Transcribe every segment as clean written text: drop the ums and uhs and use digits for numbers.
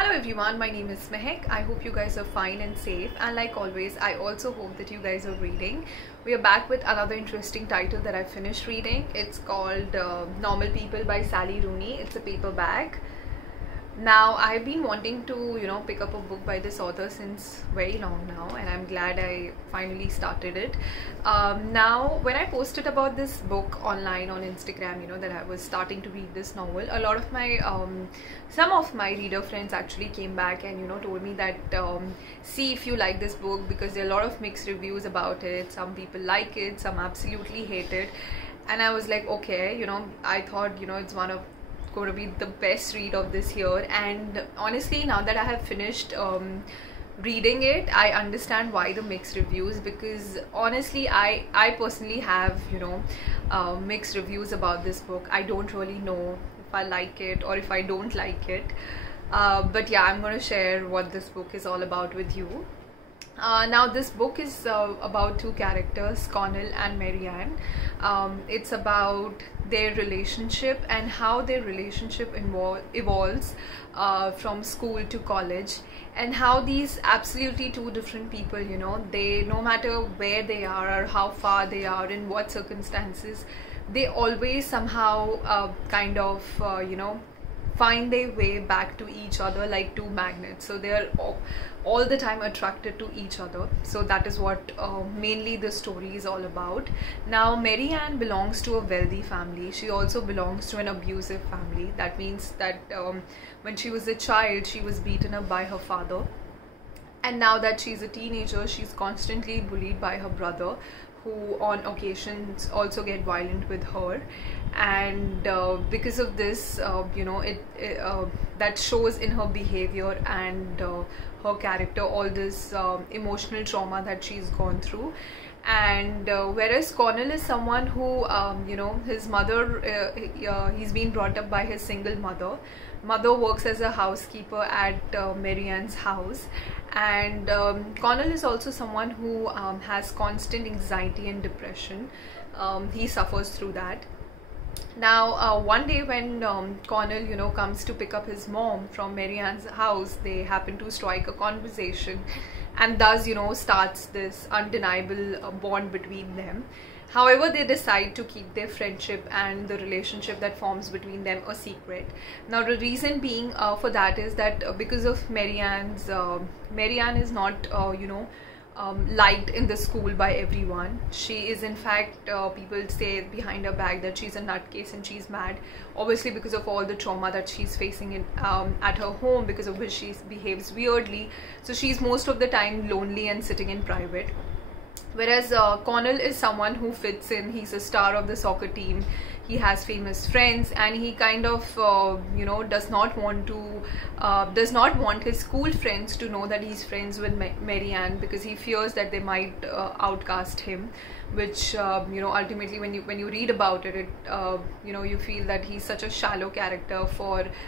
Hello everyone, my name is Mehek. I hope you guys are fine and safe, and like always I also hope that you guys are reading. We are back with another interesting title that I finished reading. It's called Normal People by Sally Rooney. It's a paperback. Now I've been wanting to pick up a book by this author since very long now, and I'm glad I finally started it. Now when I posted about this book online on Instagram, that I was starting to read this novel, a lot of my some of my reader friends actually came back and told me that see if you like this book, because there are a lot of mixed reviews about it. Some people like it, some absolutely hate it, and I was like, okay, I thought it's one of going to be the best read of this year. And honestly, now that I have finished reading it, I understand why the mixed reviews, because honestly I personally have mixed reviews about this book. I don't really know if I like it or if I don't like it, but yeah, I'm going to share what this book is all about with you. Now this book is about two characters, Connell and Marianne. It's about their relationship and how their relationship evolves from school to college, and how these absolutely two different people, they, no matter where they are or how far they are, in what circumstances, they always somehow kind of find their way back to each other like two magnets. So they're all the time attracted to each other. So that is what mainly the story is all about. Now Marianne belongs to a wealthy family. She also belongs to an abusive family. That means that when she was a child, she was beaten up by her father, and now that she's a teenager, she's constantly bullied by her brother, who on occasions also get violent with her. And because of this, that shows in her behavior and her character, all this emotional trauma that she's gone through. And whereas Connell is someone who his mother, he's been brought up by his single mother works as a housekeeper at Marianne's house. And Connell is also someone who has constant anxiety and depression. He suffers through that. Now one day when Connell comes to pick up his mom from Marianne's house, they happen to strike a conversation, and thus starts this undeniable bond between them. However, they decide to keep their friendship and the relationship that forms between them a secret. Now the reason being for that is that because of Marianne is not liked in the school by everyone. She is, in fact, people say behind her back that she's a nutcase and she's mad, obviously because of all the trauma that she's facing in at her home, because of which she behaves weirdly. So she's most of the time lonely and sitting in private. Whereas Connell is someone who fits in. He's a star of the soccer team. He has famous friends, and he kind of does not want his school friends to know that he's friends with Marianne, because he fears that they might outcast him, which ultimately when you read about it, you feel that he's such a shallow character,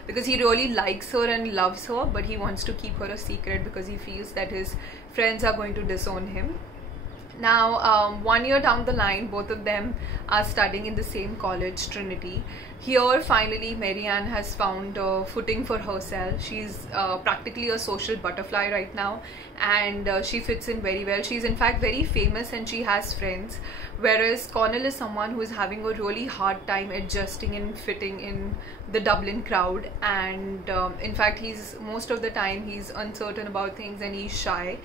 because he really likes her and loves her, but he wants to keep her a secret because he feels that his friends are going to disown him. Now 1 year down the line, both of them are studying in the same college, Trinity. Here finally Marianne has found footing for herself. She's practically a social butterfly right now, and she fits in very well. She's in fact very famous and she has friends, whereas Connell is someone who is having a really hard time adjusting and fitting in the Dublin crowd. And in fact, most of the time he's uncertain about things and he's shy.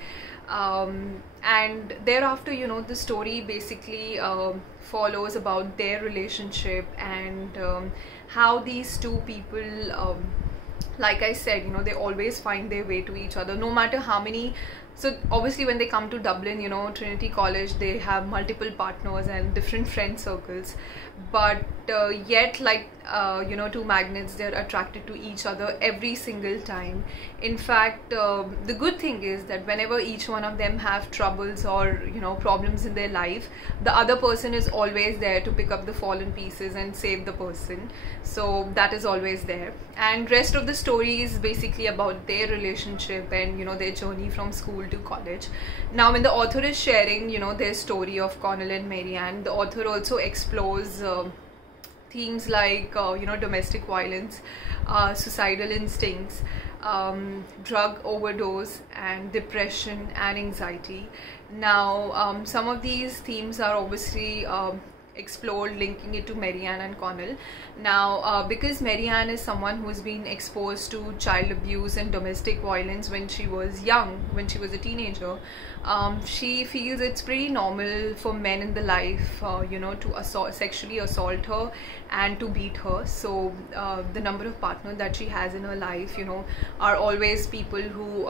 And thereafter, the story basically follows about their relationship and how these two people, like I said, they always find their way to each other, no matter how many. So obviously when they come to Dublin, Trinity College, they have multiple partners and different friend circles, but yet like two magnets, they're attracted to each other every single time. In fact, the good thing is that whenever each one of them have troubles or problems in their life, the other person is always there to pick up the fallen pieces and save the person. So that is always there. And rest of the story is basically about their relationship and their journey from school to college. Now when the author is sharing their story of Connell and Marianne, the author also explores themes like domestic violence, suicidal instincts, drug overdose and depression and anxiety. Now, some of these themes are obviously explored, linking it to Marianne and Connell. Now, because Marianne is someone who's been exposed to child abuse and domestic violence when she was young, when she was a teenager, she feels it's pretty normal for men in the life, to sexually assault her and to beat her. So the number of partners that she has in her life, are always people who,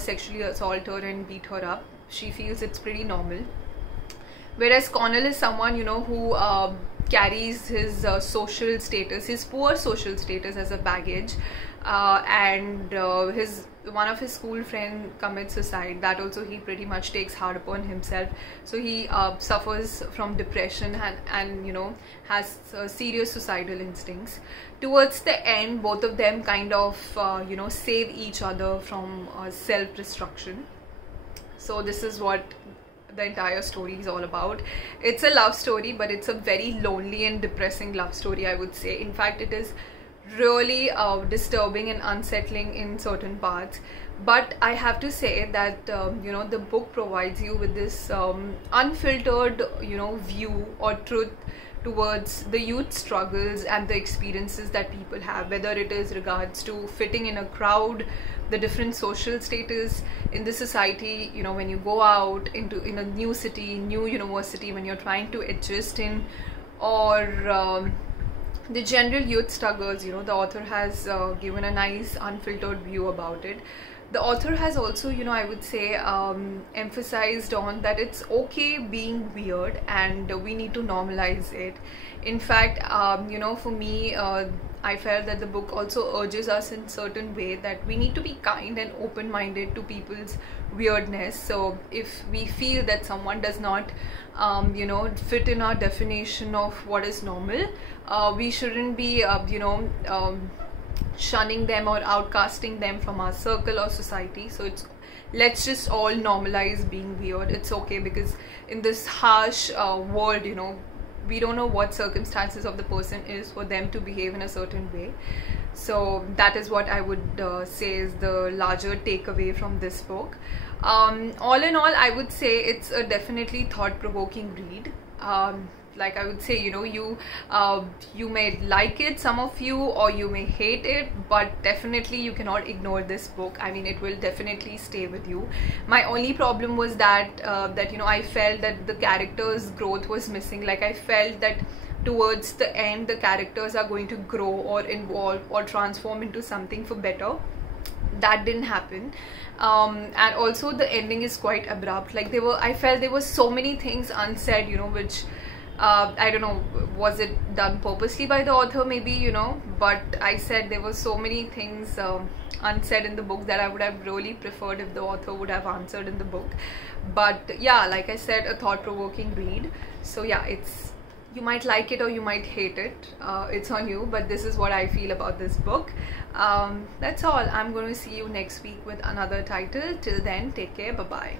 sexually assault her and beat her up. She feels it's pretty normal. Whereas Connell is someone, who carries his social status, his poor social status as a baggage, and one of his school friend commits suicide. That also he pretty much takes hard upon himself. So he suffers from depression and has serious suicidal instincts. Towards the end, both of them kind of save each other from self-destruction. So this is what the entire story is all about. It's a love story, but it's a very lonely and depressing love story, I would say. In fact, it is really disturbing and unsettling in certain parts. But I have to say that the book provides you with this unfiltered view or truth towards the youth struggles and the experiences that people have, whether it is regards to fitting in a crowd, the different social status in the society, when you go out in a new city, new university, when you're trying to adjust in, or the general youth struggles. The author has given a nice unfiltered view about it. The author has also, I would say, emphasized on that it's okay being weird and we need to normalize it. In fact, for me, I felt that the book also urges us in certain way that we need to be kind and open-minded to people's weirdness. So if we feel that someone does not, fit in our definition of what is normal, we shouldn't be, shunning them or outcasting them from our circle or society. So let's just all normalize being weird. It's okay, because in this harsh world, we don't know what circumstances of the person is for them to behave in a certain way. So that is what I would say is the larger takeaway from this book. All in all, I would say it's a definitely thought-provoking read. Like I would say, you may like it, some of you, or you may hate it, but definitely you cannot ignore this book. I mean, it will definitely stay with you. My only problem was that I felt that the characters' growth was missing. Like I felt that towards the end, the characters are going to grow or evolve or transform into something for better. That didn't happen. And also the ending is quite abrupt. Like I felt there were so many things unsaid, which I don't know, was it done purposely by the author, maybe, but I said there were so many things unsaid in the book that I would have really preferred if the author would have answered in the book. But yeah, like I said, a thought-provoking read. So yeah, you might like it or you might hate it. It's on you, but this is what I feel about this book. That's all. I'm going to see you next week with another title. Till then, take care. Bye-bye.